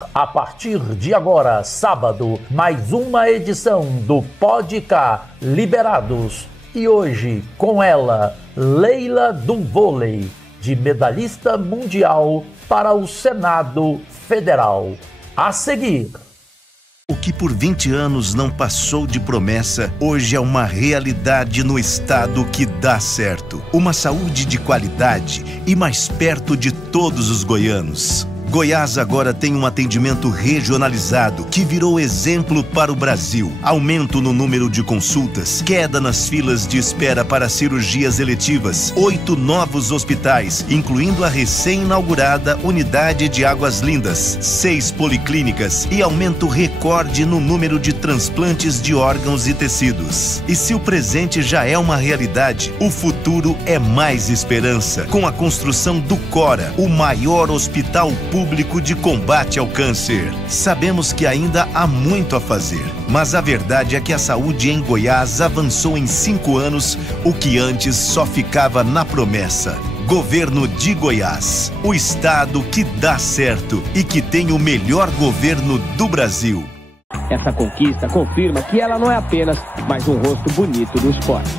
A partir de agora, sábado, mais uma edição do Pode Cá Liberados. E hoje, com ela, Leila do Vôlei, de medalhista mundial para o Senado Federal. A seguir. O que por 20 anos não passou de promessa, hoje é uma realidade no estado que dá certo. Uma saúde de qualidade e mais perto de todos os goianos. Goiás agora tem um atendimento regionalizado que virou exemplo para o Brasil. Aumento no número de consultas, queda nas filas de espera para cirurgias eletivas, 8 novos hospitais, incluindo a recém-inaugurada Unidade de Águas Lindas, 6 policlínicas e aumento recorde no número de transplantes de órgãos e tecidos. E se o presente já é uma realidade, o futuro é mais esperança, com a construção do Cora, o maior hospital público de combate ao câncer. Sabemos que ainda há muito a fazer, mas a verdade é que a saúde em Goiás avançou em 5 anos, o que antes só ficava na promessa. Governo de Goiás, o estado que dá certo e que tem o melhor governo do Brasil. Essa conquista confirma que ela não é apenas mais um rosto bonito do esporte.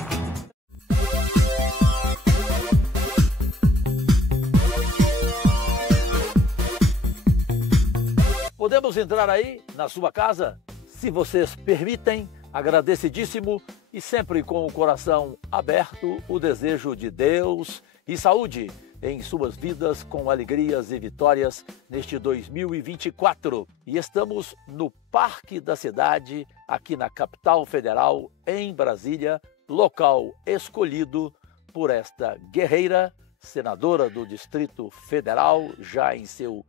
Podemos entrar aí na sua casa? Se vocês permitem, agradecidíssimo e sempre com o coração aberto, o desejo de Deus e saúde em suas vidas com alegrias e vitórias neste 2024. E estamos no Parque da Cidade, aqui na capital federal, em Brasília, local escolhido por esta guerreira, senadora do Distrito Federal, já em seu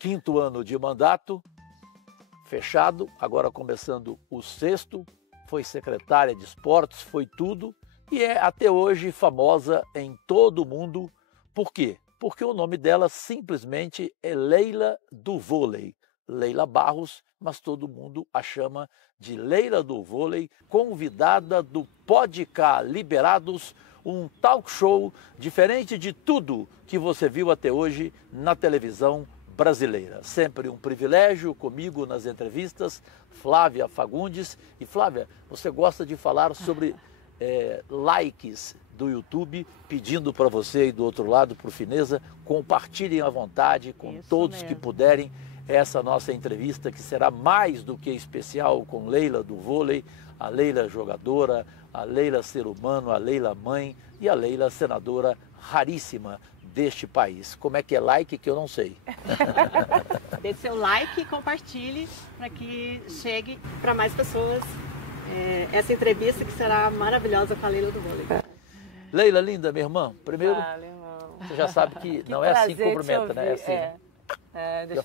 5º ano de mandato, fechado, agora começando o 6º, foi secretária de esportes, foi tudo, e é até hoje famosa em todo o mundo. Por quê? Porque o nome dela simplesmente é Leila do Vôlei. Leila Barros, mas todo mundo a chama de Leila do Vôlei, convidada do Pode Cá Liberados, um talk show diferente de tudo que você viu até hoje na televisão brasileira. Sempre um privilégio comigo nas entrevistas, Flávia Fagundes. E Flávia, você gosta de falar sobre likes do YouTube, pedindo para você e do outro lado, por fineza, compartilhem à vontade com Isso todos mesmo. que puderem essa nossa entrevista, que será mais do que especial, com Leila do Vôlei, a Leila jogadora, a Leila ser humano, a Leila mãe e a Leila senadora raríssima deste país. Como é que é like que eu não sei. Deixe seu like e compartilhe para que chegue para mais pessoas essa entrevista que será maravilhosa com a Leila do Vôlei. Leila, linda, minha irmã, primeiro, Fala, irmão. você já sabe que não é assim que prazer cumprimenta, te né? É ouvir. assim, né? Deixa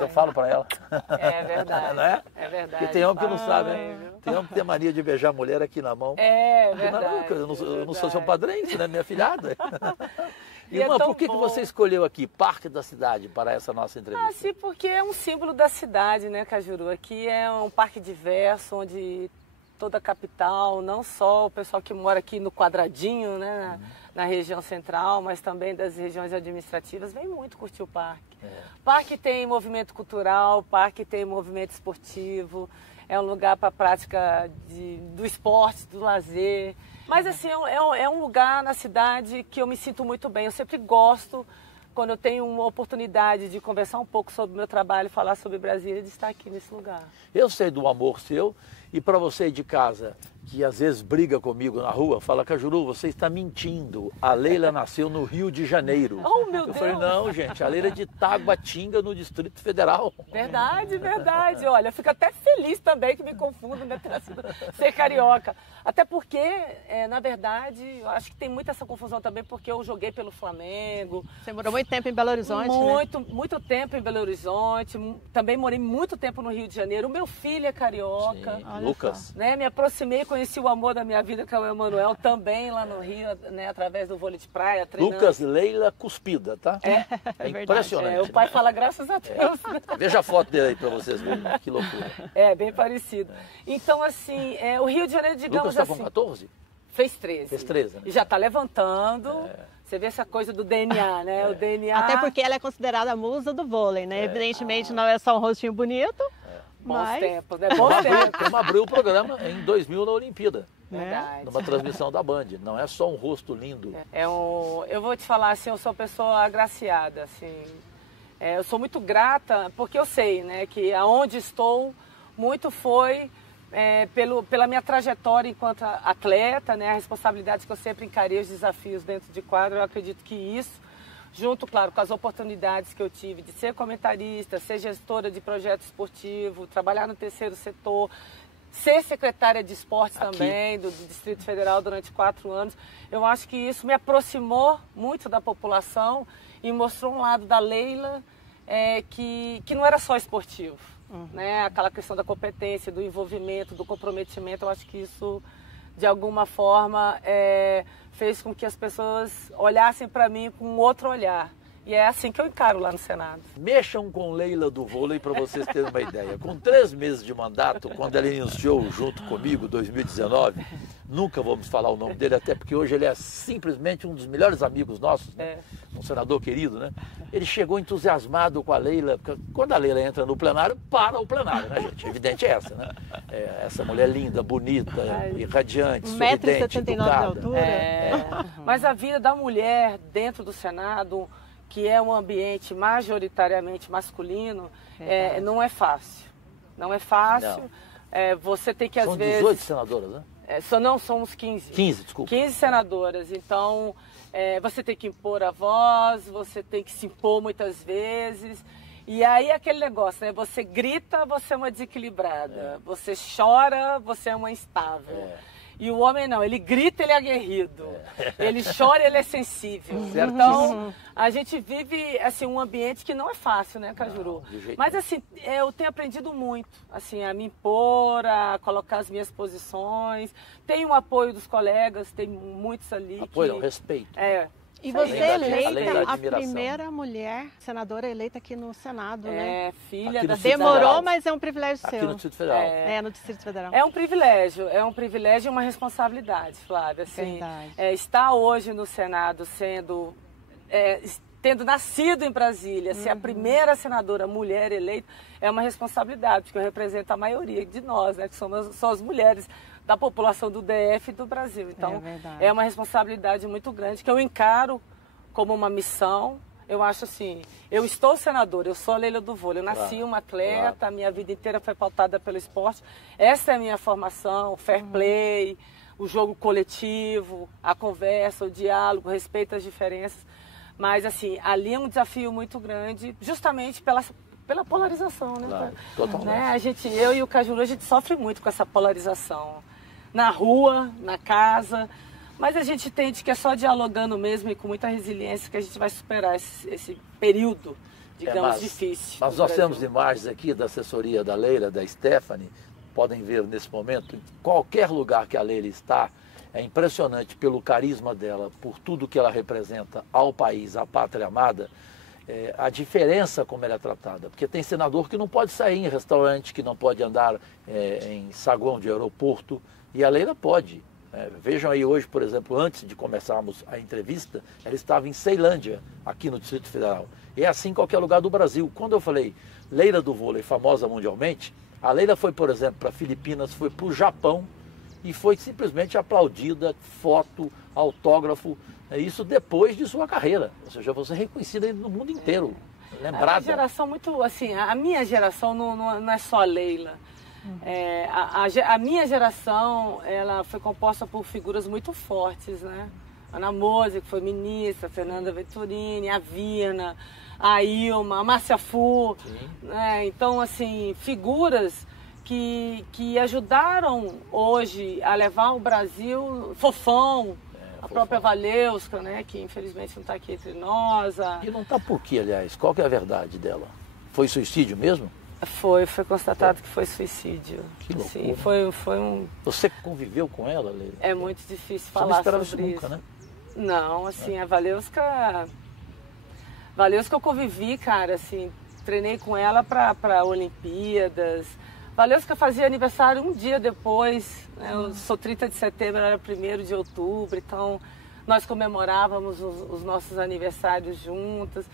Eu falo para ela. É verdade. Não é? É verdade. Porque tem homem que não sabe, Ai, né? viu? Tem homem que tem mania de beijar a mulher aqui na mão. É Não, verdade. eu não sou seu padrinho, né? Minha filhada. E é Irmã, tão por que bom. você escolheu aqui, Parque da Cidade, para essa nossa entrevista? Sim, porque é um símbolo da cidade, né, Cajuru? Aqui é um parque diverso, onde toda a capital, não só o pessoal que mora aqui no quadradinho, né, na região central, mas também das regiões administrativas, vem muito curtir o parque. O parque tem movimento cultural, o parque tem movimento esportivo, é um lugar para a prática do esporte, do lazer. Mas assim, é um lugar na cidade que eu me sinto muito bem. Eu sempre gosto, quando eu tenho uma oportunidade de conversar um pouco sobre o meu trabalho, falar sobre Brasília, de estar aqui nesse lugar. Eu sei do amor seu, e para você de casa, que às vezes briga comigo na rua, fala, Cajuru, você está mentindo. A Leila nasceu no Rio de Janeiro. Oh, meu Eu Deus! falei, não, gente, a Leila é de Taguatinga, no Distrito Federal. Verdade, verdade. Olha, eu fico até feliz também que me confundam, né, ter sido ser carioca. Até porque, na verdade, eu acho que tem muita essa confusão também, porque eu joguei pelo Flamengo. Você morou muito tempo em Belo Horizonte, né? Muito tempo em Belo Horizonte. Também morei muito tempo no Rio de Janeiro. O meu filho é carioca. Sim, Lucas. Né? Me aproximei, conheci o amor da minha vida, que é o Emanuel, também lá no Rio, né, através do vôlei de praia, treinando. Lucas Leila Cuspida, tá? É impressionante. O pai fala, graças a Deus. Veja a foto dele aí pra vocês verem, que loucura. É, bem parecido. Então, assim, o Rio de Janeiro, digamos Lucas tá assim... com 14? Fez 13. Fez 13, né? E já está levantando. Você vê essa coisa do DNA, né? O DNA... Até porque ela é considerada a musa do vôlei, né? Evidentemente não é só um rostinho bonito, Bons mas... tempos, né? Bons tempos. Como abriu o programa em 2000 na Olimpíada, Verdade. numa transmissão da Band. Não é só um rosto lindo. Eu vou te falar assim, eu sou uma pessoa agraciada, assim. Eu sou muito grata, porque eu sei, né, que aonde estou, muito foi pela minha trajetória enquanto atleta, né, a responsabilidade que eu sempre encarei, os desafios dentro de quadro. Eu acredito que isso, junto, claro, com as oportunidades que eu tive de ser comentarista, ser gestora de projeto esportivo, trabalhar no terceiro setor, ser secretária de esportes também, do Distrito Federal durante 4 anos, eu acho que isso me aproximou muito da população e mostrou um lado da Leila que não era só esportivo. Né? Aquela questão da competência, do envolvimento, do comprometimento, eu acho que isso, de alguma forma, fez com que as pessoas olhassem para mim com um outro olhar. E é assim que eu encaro lá no Senado. Mexam com Leila do vôlei para vocês terem uma ideia. Com 3 meses de mandato, quando ela iniciou junto comigo, 2019, nunca vamos falar o nome dele, até porque hoje ele é simplesmente um dos melhores amigos nossos, né? Um senador querido, né? Ele chegou entusiasmado com a Leila, porque quando a Leila entra no plenário, para o plenário, né, gente? Evidente é essa, né? Essa mulher linda, bonita, irradiante, sorridente, 1,79 m de educada. altura. Mas a vida da mulher dentro do Senado, que é um ambiente majoritariamente masculino, não é fácil. Não é fácil. Você tem que, às São vezes... 18 senadoras, né? Não, somos 15. 15, desculpa. 15 senadoras. Então, você tem que impor a voz, você tem que se impor muitas vezes. E aí aquele negócio, né? Você grita, você é uma desequilibrada. Você chora, você é uma instável. E o homem não, ele grita, ele é aguerrido. Ele chora, ele é sensível. Então, a gente vive assim, um ambiente que não é fácil, né, Cajuru? Mas assim, eu tenho aprendido muito, assim, a me impor, a colocar as minhas posições. Tenho o apoio dos colegas, tem muitos ali. Apoio, respeito. E você é além da eleita a admiração. primeira mulher senadora eleita aqui no Senado, né? Filha Aqui da no Distrito Demorou, Federal. mas é um privilégio Aqui seu. no Distrito Federal. No Distrito Federal. É um privilégio e uma responsabilidade, Flávia. Assim, Verdade. Estar hoje no Senado tendo nascido em Brasília, ser a primeira senadora mulher eleita, é uma responsabilidade, porque eu represento a maioria de nós, né, que são as mulheres da população do DF e do Brasil. Então, é uma responsabilidade muito grande que eu encaro como uma missão. Eu acho assim, eu estou senadora, eu sou a Leila do vôlei, eu nasci uma atleta, a minha vida inteira foi pautada pelo esporte. Essa é a minha formação, o fair play, o jogo coletivo, a conversa, o diálogo, o respeito às diferenças. Mas assim, ali é um desafio muito grande, justamente pela polarização, né? Claro, totalmente. Né? Eu e o Cajuru, a gente sofre muito com essa polarização. Na rua, na casa, mas a gente entende que é só dialogando mesmo e com muita resiliência que a gente vai superar esse período, digamos, difícil. Mas nós temos imagens aqui da assessoria da Leila, da Stephanie, podem ver nesse momento, em qualquer lugar que a Leila está, é impressionante pelo carisma dela, por tudo que ela representa ao país, à pátria amada, a diferença como ela é tratada. Porque tem senador que não pode sair em restaurante, que não pode andar em saguão de aeroporto, e a Leila pode. Vejam aí hoje, por exemplo, antes de começarmos a entrevista, ela estava em Ceilândia, aqui no Distrito Federal. E é assim em qualquer lugar do Brasil. Quando eu falei Leila do vôlei, famosa mundialmente, a Leila foi, por exemplo, para Filipinas, foi para o Japão e foi simplesmente aplaudida, foto, autógrafo, isso depois de sua carreira. Ou seja, você é reconhecida no mundo inteiro, lembrada. A geração muito, assim, a minha geração não é só a Leila. A minha geração, ela foi composta por figuras muito fortes, né? Ana Moser, que foi ministra, Fernanda Venturini, a Vina, a Ilma, a Márcia Fu, né? Então, assim, figuras que ajudaram hoje a levar o Brasil, Fofão, a própria Valeuska, né? Que infelizmente não está aqui entre nós. E não está por quê, aliás? Qual que é a verdade dela? Foi suicídio mesmo? Foi constatado que foi suicídio. Que loucura. Sim, foi um... Você conviveu com ela, Leila? É muito difícil Você falar não esperava sobre isso nunca, né? Não, assim, a Valeuska eu convivi, cara, assim, treinei com ela para Olimpíadas. Valeuska fazia aniversário um dia depois, né? Eu sou 30 de setembro, ela era 1º de outubro, então nós comemorávamos os nossos aniversários juntas.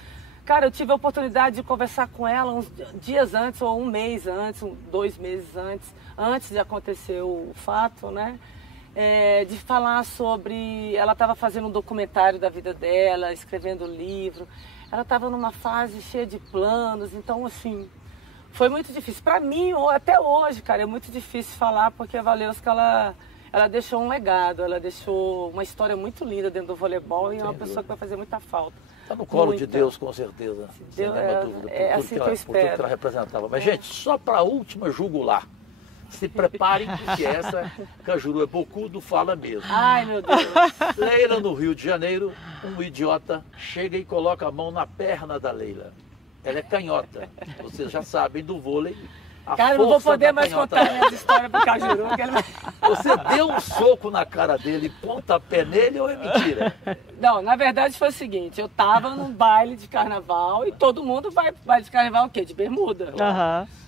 Cara, eu tive a oportunidade de conversar com ela uns dias antes, ou um mês antes, 2 meses antes de acontecer o fato, né? De falar sobre... Ela estava fazendo um documentário da vida dela, escrevendo livro. Ela estava numa fase cheia de planos, então, assim, foi muito difícil. Para mim, até hoje, cara, é muito difícil falar, porque a Valeuska, ela deixou um legado, ela deixou uma história muito linda dentro do voleibol e é uma pessoa que vai fazer muita falta. Está no colo de Deus, com certeza, sem nenhuma dúvida, por tudo que ela representava. Mas, gente, só para a última jugular. Se preparem, porque essa Cajuru é bocudo, fala mesmo. Ai, meu Deus. Leila, no Rio de Janeiro, um idiota chega e coloca a mão na perna da Leila. Ela é canhota. Vocês já sabem do vôlei. Cara, não vou poder mais contar a minha história pro Cajuru. Você deu um soco na cara dele, pontapé nele ou é mentira? Não, na verdade foi o seguinte, eu tava num baile de carnaval e todo mundo vai baile de carnaval o quê? De bermuda.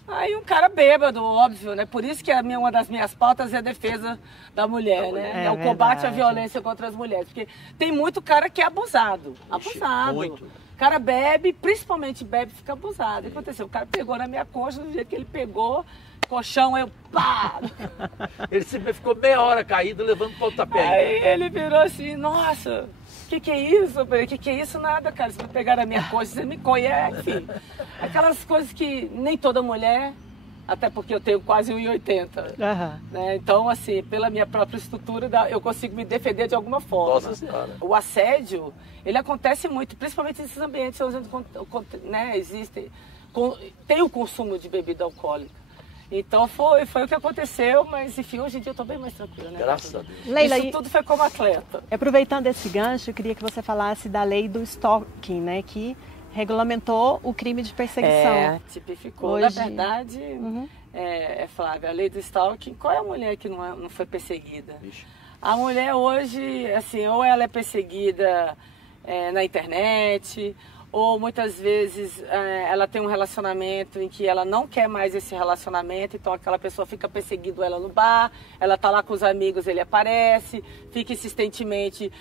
Aí um cara bêbado, óbvio, né? Por isso que uma das minhas pautas é a defesa da mulher, né? É o combate à violência contra as mulheres. Porque tem muito cara que é abusado. Abusado. Muito. O cara bebe, principalmente bebe, fica abusado. O que aconteceu? O cara pegou na minha coxa, do jeito que ele pegou, colchão, eu pá! Ele sempre ficou meia hora caído, levando pontapé. Aí ele virou assim, nossa... O que é isso? Eu falei, que é isso? Nada, cara. Você vai pegar a minha coxa, você me conhece. Enfim, aquelas coisas que nem toda mulher, até porque eu tenho quase 1,80. Né? Então, assim, pela minha própria estrutura, eu consigo me defender de alguma forma. Nossa Senhora. O assédio, ele acontece muito, principalmente nesses ambientes onde, né, tem o consumo de bebida alcoólica. Então foi o que aconteceu, mas enfim, hoje em dia eu estou bem mais tranquila, né? Graças a Deus. Leila, isso tudo foi como atleta. Aproveitando esse gancho, eu queria que você falasse da lei do stalking, né? Que regulamentou o crime de perseguição. Tipificou. Hoje... Na verdade, Flávia, a lei do stalking, qual é a mulher que não foi perseguida? Ixi. A mulher hoje, assim, ou ela é perseguida na internet... Ou muitas vezes ela tem um relacionamento em que ela não quer mais esse relacionamento, então aquela pessoa fica perseguindo ela no bar, ela está lá com os amigos, ele aparece, fica insistentemente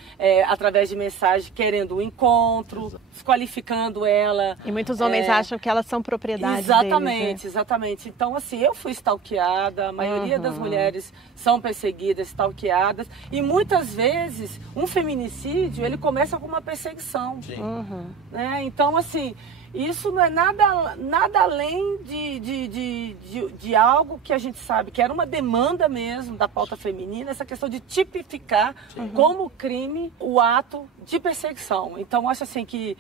através de mensagem querendo um encontro, desqualificando ela. E muitos homens acham que elas são propriedade Exatamente, deles, né? Exatamente. Então, assim, eu fui stalkeada, a maioria das mulheres são perseguidas, stalkeadas, e muitas vezes um feminicídio, ele começa com uma perseguição. Sim. Né? Então, assim, isso não é nada além de algo que a gente sabe que era uma demanda mesmo da pauta feminina, essa questão de tipificar como crime o ato de perseguição. Então, acho assim que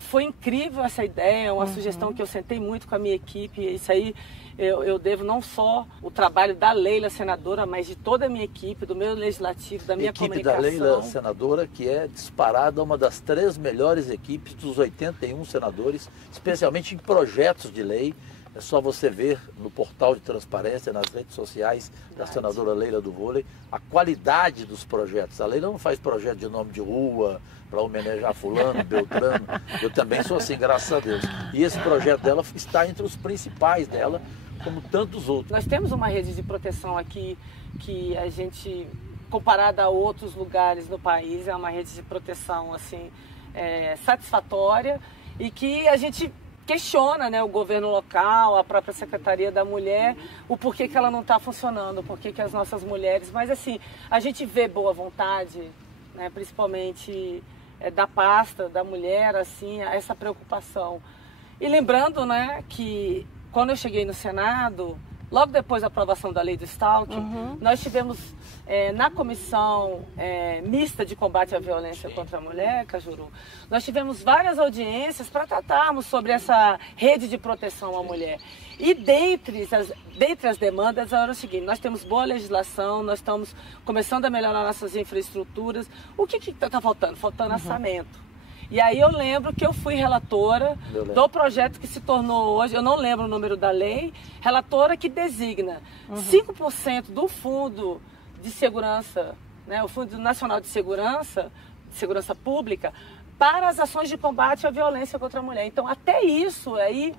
foi incrível essa ideia, uma sugestão que eu sentei muito com a minha equipe. Isso aí eu devo não só o trabalho da Leila, senadora, mas de toda a minha equipe, do meu legislativo, da minha comunicação. Equipe da Leila, senadora, que é disparada uma das 3 melhores equipes dos 81 senadores, especialmente em projetos de lei. É só você ver no portal de transparência, nas redes sociais da senadora Leila do vôlei, a qualidade dos projetos. A Leila não faz projeto de nome de rua, para homenagear fulano, beltrano. Eu também sou assim, graças a Deus. E esse projeto dela está entre os principais dela, como tantos outros. Nós temos uma rede de proteção aqui que a gente, comparada a outros lugares no país, é uma rede de proteção assim, satisfatória e que a gente questiona, né, o governo local, a própria Secretaria da Mulher, o porquê que ela não está funcionando, o porquê que as nossas mulheres... Mas assim, a gente vê boa vontade, né, principalmente da pasta da mulher, assim, essa preocupação. E lembrando, né, que quando eu cheguei no Senado, logo depois da aprovação da lei do stalking, nós tivemos na comissão mista de combate à violência contra a mulher, Cajuru, nós tivemos várias audiências para tratarmos sobre essa rede de proteção à mulher. E dentre as demandas era o seguinte: nós temos boa legislação, nós estamos começando a melhorar nossas infraestruturas. O que está faltando? Faltando orçamento. E aí eu lembro que eu fui relatora do projeto que se tornou hoje, eu não lembro o número da lei, relatora que designa 5% do Fundo de Segurança, né, o Fundo Nacional de Segurança Pública, para as ações de combate à violência contra a mulher. Então, até isso aí,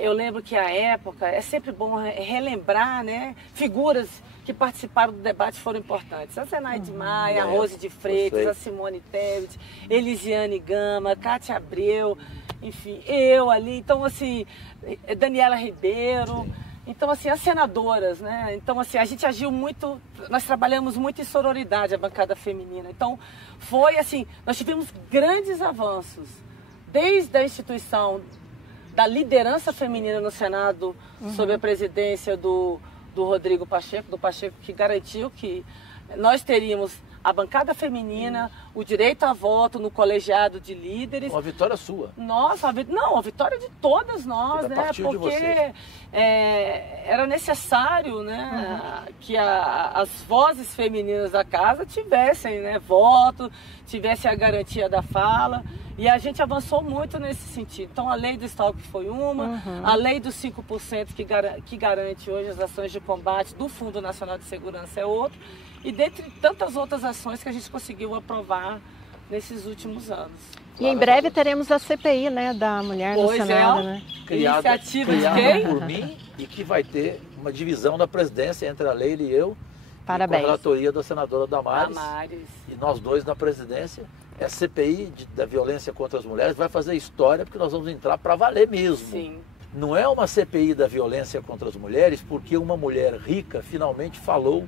eu lembro que à época, é sempre bom relembrar, né, figuras que participaram do debate foram importantes. A Zenaide Maia, a Rose de Freitas, a Simone Tebet, Elisiane Gama, Cátia Abreu, enfim, eu ali. Então, assim, Daniela Ribeiro. Então, assim, as senadoras, né? Então, assim, a gente agiu muito, nós trabalhamos muito em sororidade, a bancada feminina. Então, foi assim, nós tivemos grandes avanços, desde a instituição da liderança feminina no Senado, sob a presidência do Rodrigo Pacheco, que garantiu que nós teríamos a bancada feminina, o direito a voto no colegiado de líderes. Uma vitória sua. Nossa, a vitória de todas nós, né? Porque era necessário, né, que as vozes femininas da casa tivessem, né, voto, tivessem a garantia da fala. E a gente avançou muito nesse sentido. Então, a lei do stalking foi uma, a lei dos 5% que garante hoje as ações de combate do Fundo Nacional de Segurança é outra. E dentre tantas outras ações que a gente conseguiu aprovar nesses últimos anos. E em breve teremos a CPI, né, da mulher no Senado, né? Criada Iniciativa de quem? por mim, e que vai ter uma divisão da presidência entre a Leila e eu. Parabéns. Com a relatoria da senadora Damares. E nós dois na presidência. É a CPI da violência contra as mulheres vai fazer história, porque nós vamos entrar para valer mesmo. Sim. Não é uma CPI da violência contra as mulheres porque uma mulher rica finalmente falou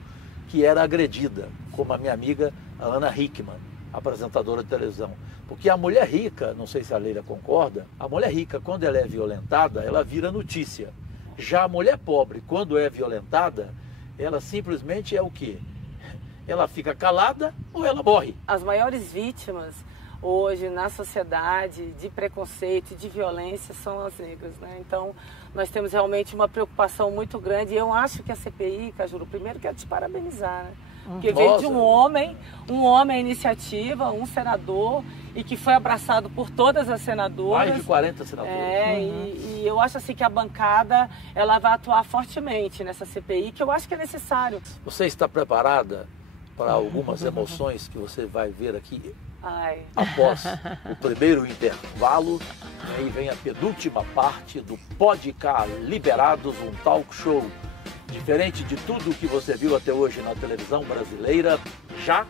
que era agredida, como a minha amiga Ana Hickman, apresentadora de televisão. Porque a mulher rica, não sei se a Leila concorda, a mulher rica, quando ela é violentada, ela vira notícia. Já a mulher pobre, quando é violentada, ela simplesmente é o quê? Ela fica calada ou ela morre. As maiores vítimas hoje na sociedade de preconceito e de violência são as negras, né? Então, nós temos realmente uma preocupação muito grande. E eu acho que a CPI, Cajuru, primeiro quero te parabenizar, né? Porque veio de um homem a iniciativa, um senador, e que foi abraçado por todas as senadoras. Mais de 40 senadoras. E eu acho assim que a bancada ela vai atuar fortemente nessa CPI, que eu acho que é necessário. Você está preparada para algumas emoções que você vai ver aqui após o primeiro intervalo? E aí vem a penúltima parte do Pode Cá Liberados, um talk show diferente de tudo que você viu até hoje na televisão brasileira, já.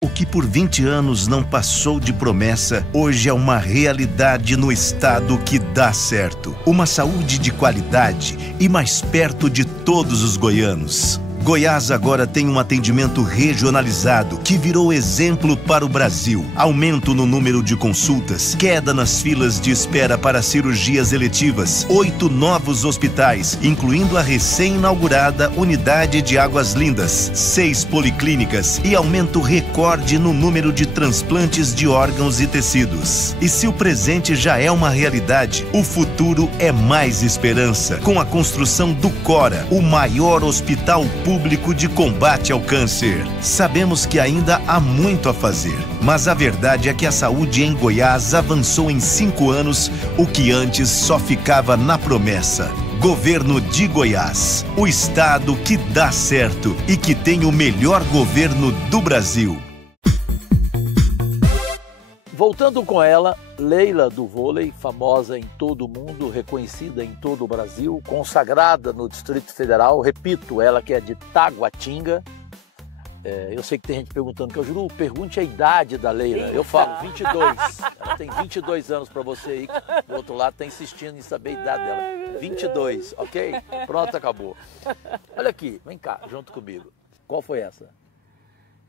O que por 20 anos não passou de promessa, hoje é uma realidade no estado que dá certo. Uma saúde de qualidade e mais perto de todos os goianos. Goiás agora tem um atendimento regionalizado que virou exemplo para o Brasil. Aumento no número de consultas, queda nas filas de espera para cirurgias eletivas, 8 novos hospitais, incluindo a recém-inaugurada Unidade de Águas Lindas, 6 policlínicas e aumento recorde no número de transplantes de órgãos e tecidos. E se o presente já é uma realidade, o futuro é mais esperança, com a construção do Cora, o maior hospital público de combate ao câncer. Sabemos que ainda há muito a fazer, mas a verdade é que a saúde em Goiás avançou em 5 anos, o que antes só ficava na promessa. Governo de Goiás, o estado que dá certo e que tem o melhor governo do Brasil. Voltando com ela, Leila do vôlei, famosa em todo o mundo, reconhecida em todo o Brasil, consagrada no Distrito Federal, repito, ela que é de Taguatinga. Eu sei que tem gente perguntando, Cajuru, pergunte a idade da Leila. Eu falo 22, ela tem 22 anos para você aí, do outro lado está insistindo em saber a idade dela. 22, ok? Pronto, acabou. Olha aqui, vem cá, junto comigo. Qual foi essa?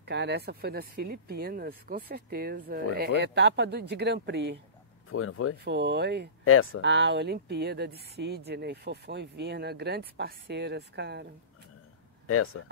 Cara, essa foi nas Filipinas, com certeza. Foi? Etapa de Grand Prix. Foi, não foi? Foi. Essa? A Olimpíada de Sydney, Fofão e Virna, grandes parceiras, cara. Essa?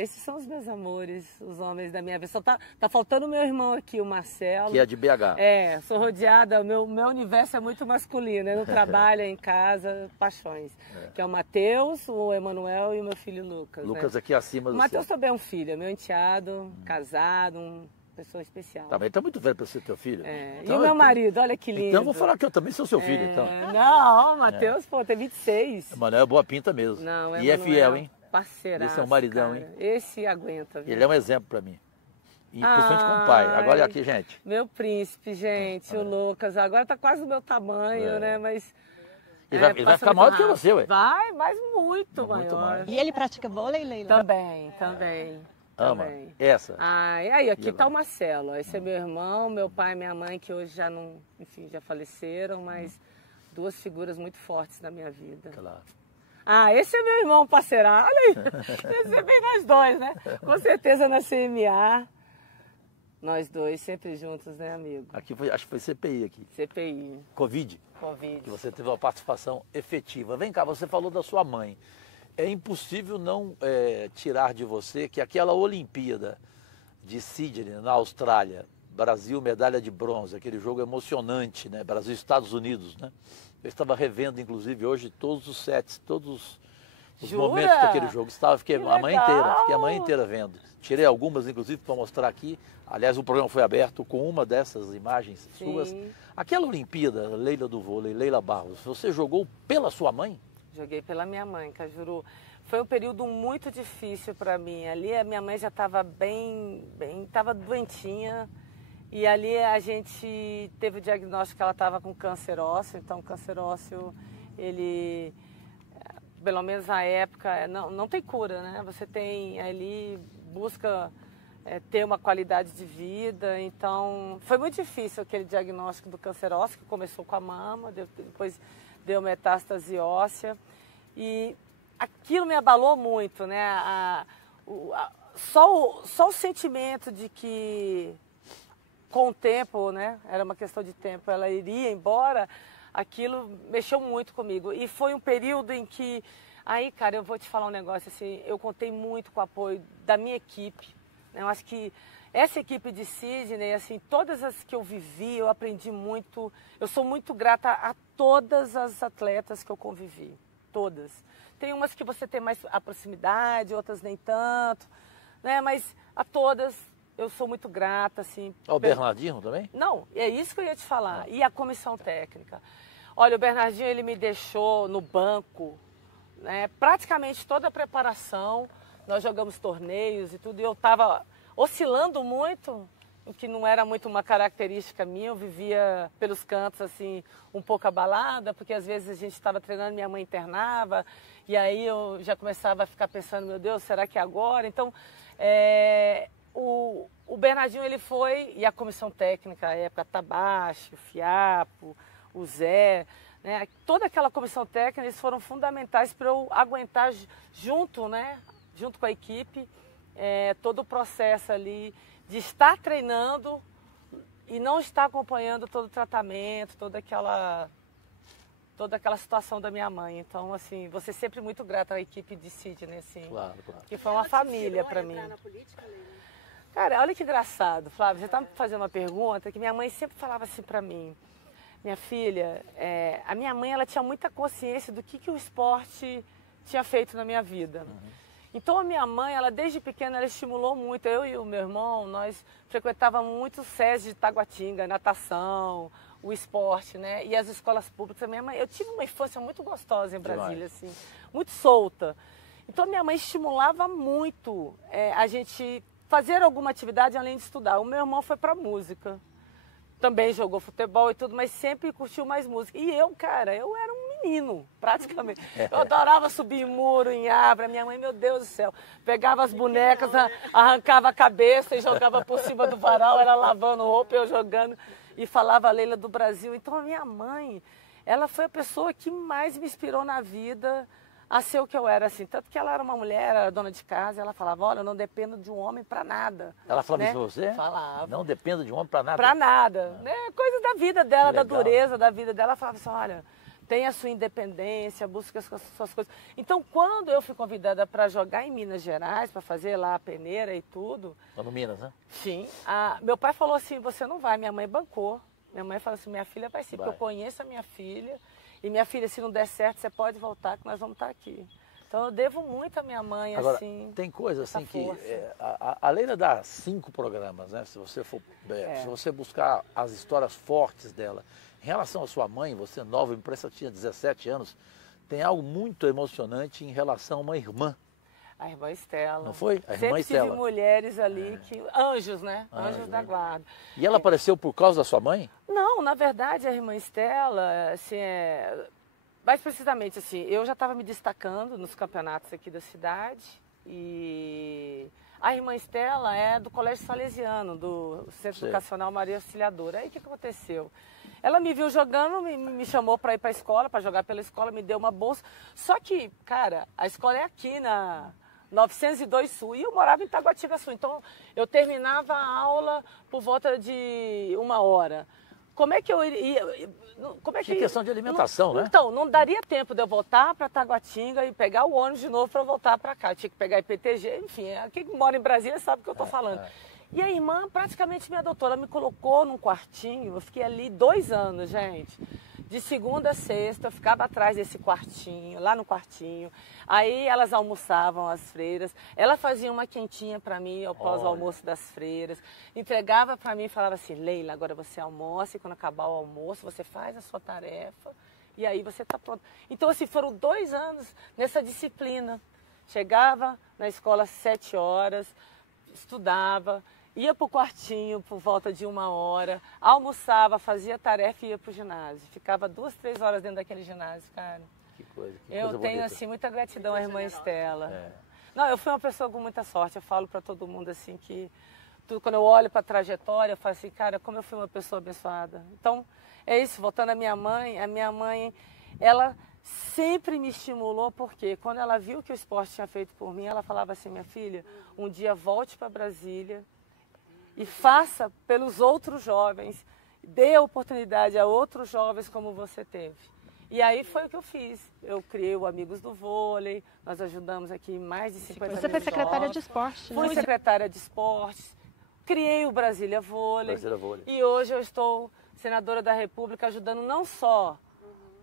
Esses são os meus amores, os homens da minha vida. Só tá faltando o meu irmão aqui, o Marcelo. Que é de BH. Sou rodeada, o meu universo é muito masculino, no trabalho, em casa, paixões. Que é o Matheus, o Emanuel e o meu filho Lucas. Lucas aqui acima do O Matheus também é um filho, é meu enteado, casado, uma pessoa especial. Também tá muito velho para ser teu filho. Então, e o meu marido, olha que lindo. Então eu vou falar que eu também sou seu filho, então. Não, o Matheus, tem 26. O Emanuel é boa pinta mesmo. Não, e é fiel, hein? Parceiraço, esse é um maridão, cara. hein? Esse aguenta, viu? Ele é um exemplo para mim. E principalmente com o pai. Agora olha aqui, gente. Meu príncipe, gente, o Lucas. Agora tá quase do meu tamanho, né? Mas Ele vai ficar maior do que você, ué. Vai, mas muito Muito maior. mais. E ele pratica vôlei, Leila? Também. Ama. Também. Essa. Ah, e aí, aqui tá o Marcelo. Esse é meu irmão, meu pai e minha mãe, que hoje já não, enfim, já faleceram, mas duas figuras muito fortes na minha vida. Claro. Ah, esse é meu irmão, parceirado. Olha aí. Esse é bem nós dois, né? Com certeza na CMA. Nós dois sempre juntos, né, amigo? Aqui foi, acho que foi CPI aqui. CPI, Covid. Covid. Que você teve uma participação efetiva. Vem cá, você falou da sua mãe. É impossível não tirar de você que aquela Olimpíada de Sydney, na Austrália, Brasil, medalha de bronze, aquele jogo emocionante, né? Brasil e Estados Unidos, né? Eu estava revendo, inclusive, hoje todos os sets, todos os Jura? momentos daquele jogo. Fiquei Que a manhã legal! inteira vendo. Tirei algumas, inclusive, para mostrar aqui. Aliás, o programa foi aberto com uma dessas imagens suas. Sim. Aquela Olimpíada, Leila do vôlei, Leila Barros, você jogou pela sua mãe? Joguei pela minha mãe, Cajuru. Foi um período muito difícil para mim. Ali a minha mãe já estava estava doentinha. E ali a gente teve o diagnóstico que ela estava com câncer ósseo. Então, o câncer ósseo, ele, pelo menos na época, não tem cura, né? Você tem ali, busca ter uma qualidade de vida. Então, foi muito difícil aquele diagnóstico do câncer ósseo, que começou com a mama, depois deu metástase óssea. E aquilo me abalou muito, né? Só o sentimento de que, com o tempo, né? Era uma questão de tempo, ela iria embora, aquilo mexeu muito comigo. E foi um período em que, aí, cara, eu vou te falar um negócio, assim, eu contei muito com o apoio da minha equipe. Eu acho que essa equipe de Sydney, assim, todas as que eu vivi, eu aprendi muito. Eu sou muito grata a todas as atletas que eu convivi, todas. Tem umas que você tem mais a proximidade, outras nem tanto, né? Mas a todas eu sou muito grata, assim. O Bernardinho também? Não, é isso que eu ia te falar. E a comissão técnica. Olha, o Bernardinho, ele me deixou no banco, né? Praticamente toda a preparação. Nós jogamos torneios e tudo, e eu estava oscilando muito, o que não era muito uma característica minha. Eu vivia pelos cantos, assim, um pouco abalada, porque às vezes a gente estava treinando, minha mãe internava, e aí eu já começava a ficar pensando, meu Deus, será que é agora? Então, o Bernardinho, ele foi, e a comissão técnica, a época, Tabacho, Fiapo, o Zé, né? Toda aquela comissão técnica, eles foram fundamentais para eu aguentar junto, né? Junto com a equipe, todo o processo ali de estar treinando e não estar acompanhando todo o tratamento, toda aquela situação da minha mãe. Então, assim, vou ser sempre muito grata à equipe de Sydney, assim, Claro. que foi uma família para mim. Cara, olha que engraçado, Flávia, você está me fazendo uma pergunta que minha mãe sempre falava assim para mim. Minha filha, a minha mãe, ela tinha muita consciência do que o esporte tinha feito na minha vida. Então a minha mãe, ela desde pequena, ela estimulou muito. Eu e o meu irmão, nós frequentávamos muito o SESI de Taguatinga, natação, o esporte, né? E as escolas públicas. A minha mãe, eu tive uma infância muito gostosa em Brasília, assim, muito solta. Então minha mãe estimulava muito a gente fazer alguma atividade além de estudar. O meu irmão foi para música. Também jogou futebol e tudo, mas sempre curtiu mais música. E eu, cara, eu era um menino, praticamente. Eu adorava subir em muro, em árvore. Minha mãe, meu Deus do céu, pegava as bonecas, arrancava a cabeça e jogava por cima do varal, ela lavando roupa, eu jogando, e falava a Leila do Brasil. Então a minha mãe, ela foi a pessoa que mais me inspirou na vida a ser o que eu era, assim. Tanto que ela era uma mulher, era dona de casa, ela falava, olha, eu não dependo de um homem para nada. Ela falava né? isso pra você? Falava. Não dependa de um homem para nada? Para nada. Né? Coisa da vida dela, da Legal. dureza da vida dela. Ela falava assim, olha, tenha a sua independência, busque as suas coisas. Então, quando eu fui convidada para jogar em Minas Gerais, para fazer lá a peneira e tudo... Lá no Minas, né? Sim. Meu pai falou assim, você não vai. Minha mãe bancou. Minha mãe falou assim, minha filha vai sim, porque eu conheço a minha filha. E minha filha, se não der certo, você pode voltar, que nós vamos estar aqui. Então, eu devo muito à minha mãe, Agora, assim. tem coisa assim que... força. A Leila dá 5 programas, né? Se você for... Se você buscar as histórias fortes dela. Em relação à sua mãe, você nova, me parece que tinha 17 anos, tem algo muito emocionante em relação a uma irmã. A irmã Estela. Não foi? A irmã Sempre Estela. tive mulheres ali que... Anjos, né? Anjos da guarda. E ela apareceu por causa da sua mãe? Não, na verdade, a irmã Estela, assim, mais precisamente, assim, eu já estava me destacando nos campeonatos aqui da cidade e a irmã Estela é do Colégio Salesiano, do Centro Educacional Maria Auxiliadora. Aí o que aconteceu? Ela me viu jogando, me chamou para ir para a escola, para jogar pela escola, me deu uma bolsa. Só que, cara, a escola é aqui na 902 Sul e eu morava em Taguatinga Sul. Então, eu terminava a aula por volta de 1h. Como é que eu iria... Que questão de alimentação, né? Então, não daria tempo de eu voltar para Taguatinga e pegar o ônibus de novo para voltar para cá. Eu tinha que pegar IPTG, enfim, quem mora em Brasília sabe o que eu estou falando. E a irmã praticamente me adotou, ela me colocou num quartinho, eu fiquei ali 2 anos, gente. De segunda a sexta, eu ficava atrás desse quartinho, lá no quartinho. Aí elas almoçavam, as freiras. Ela fazia uma quentinha para mim após o almoço das freiras. Entregava para mim e falava assim, Leila, agora você almoça e quando acabar o almoço, você faz a sua tarefa e aí você está pronto. Então, assim, foram 2 anos nessa disciplina. Chegava na escola às 7 horas, estudava, ia para o quartinho por volta de 1h, almoçava, fazia tarefa e ia para o ginásio. Ficava 2, 3 horas dentro daquele ginásio, cara. Que coisa eu tenho, bonita. assim, muita gratidão à irmã Estela. Não, eu fui uma pessoa com muita sorte. Eu falo para todo mundo, assim, que quando eu olho para a trajetória, eu falo assim, cara, como eu fui uma pessoa abençoada. Então, é isso. Voltando à minha mãe, ela sempre me estimulou, porque quando ela viu que o esporte tinha feito por mim, ela falava assim, minha filha, um dia volte para Brasília e faça pelos outros jovens, dê a oportunidade a outros jovens como você teve. E aí foi o que eu fiz. Eu criei o Amigos do Vôlei, nós ajudamos aqui mais de 50 Você foi secretária de esporte, né? Fui secretária de esportes, criei o Brasília Vôlei. E hoje eu estou senadora da República ajudando não só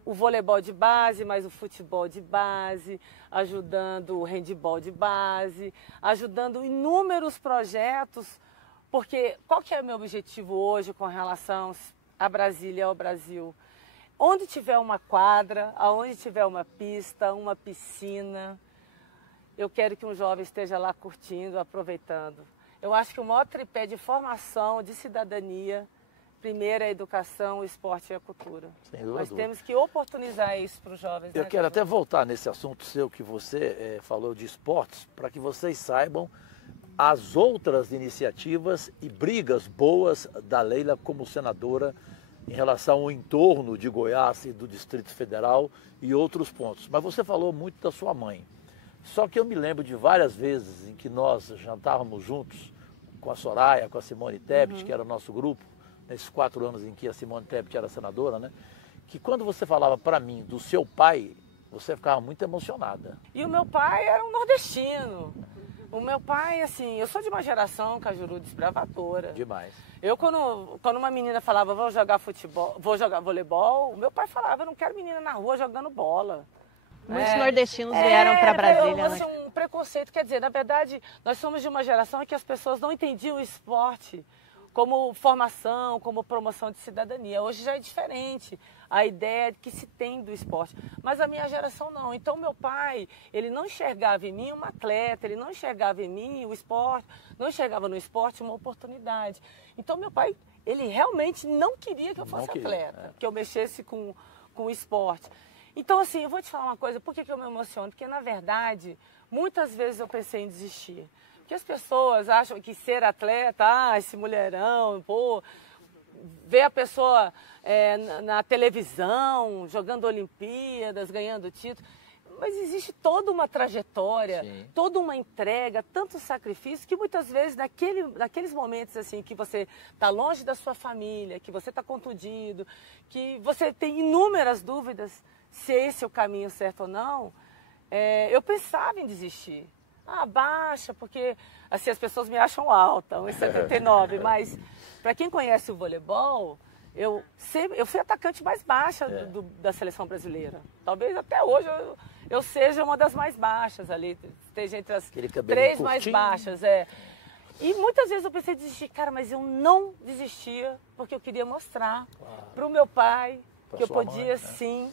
o voleibol de base, mas o futebol de base, ajudando o handebol de base, ajudando inúmeros projetos. Porque qual que é o meu objetivo hoje com relação a Brasília, ao Brasil? Onde tiver uma quadra, aonde tiver uma pista, uma piscina, eu quero que um jovem esteja lá curtindo, aproveitando. Eu acho que o maior tripé de formação, de cidadania, primeiro é a educação, o esporte e a cultura. Nós temos que oportunizar isso para os jovens. Eu quero até voltar nesse assunto seu que você falou de esportes, para que vocês saibam as outras iniciativas e brigas boas da Leila como senadora em relação ao entorno de Goiás e do Distrito Federal e outros pontos. Mas você falou muito da sua mãe. Só que eu me lembro de várias vezes em que nós jantávamos juntos com a Soraya, com a Simone Tebet, que era o nosso grupo, nesses 4 anos em que a Simone Tebet era senadora, né? Que quando você falava para mim do seu pai, você ficava muito emocionada. E o meu pai era um nordestino. O meu pai, assim, eu sou de uma geração, Cajuru, desbravadora. Demais. Eu, quando uma menina falava, vou jogar futebol, vou jogar voleibol, o meu pai falava, eu não quero menina na rua jogando bola. Muitos nordestinos vieram para Brasília, né? Um preconceito, quer dizer, na verdade, nós somos de uma geração em que as pessoas não entendiam o esporte como formação, como promoção de cidadania. Hoje já é diferente a ideia que se tem do esporte. Mas a minha geração não. Então, meu pai, ele não enxergava em mim uma atleta, ele não enxergava em mim o esporte, não enxergava no esporte uma oportunidade. Então, meu pai, ele realmente não queria que eu fosse atleta, que eu mexesse com o esporte. Então, assim, eu vou te falar uma coisa, por que eu me emociono? Porque, na verdade, muitas vezes eu pensei em desistir. Porque as pessoas acham que ser atleta, esse mulherão, pô, ver a pessoa na televisão, jogando Olimpíadas, ganhando título. Mas existe toda uma trajetória, toda uma entrega, tanto sacrifício, que muitas vezes naqueles momentos assim que você está longe da sua família, que você está contundido, que você tem inúmeras dúvidas se esse é o caminho certo ou não, eu pensava em desistir. Baixa, porque assim, as pessoas me acham alta, 1,79, mas para quem conhece o voleibol, eu fui atacante mais baixa da seleção brasileira. Talvez até hoje eu seja uma das mais baixas ali, esteja entre as 3 mais baixas. E muitas vezes eu pensei em desistir, cara, mas eu não desistia, porque eu queria mostrar para o meu pai que eu podia sim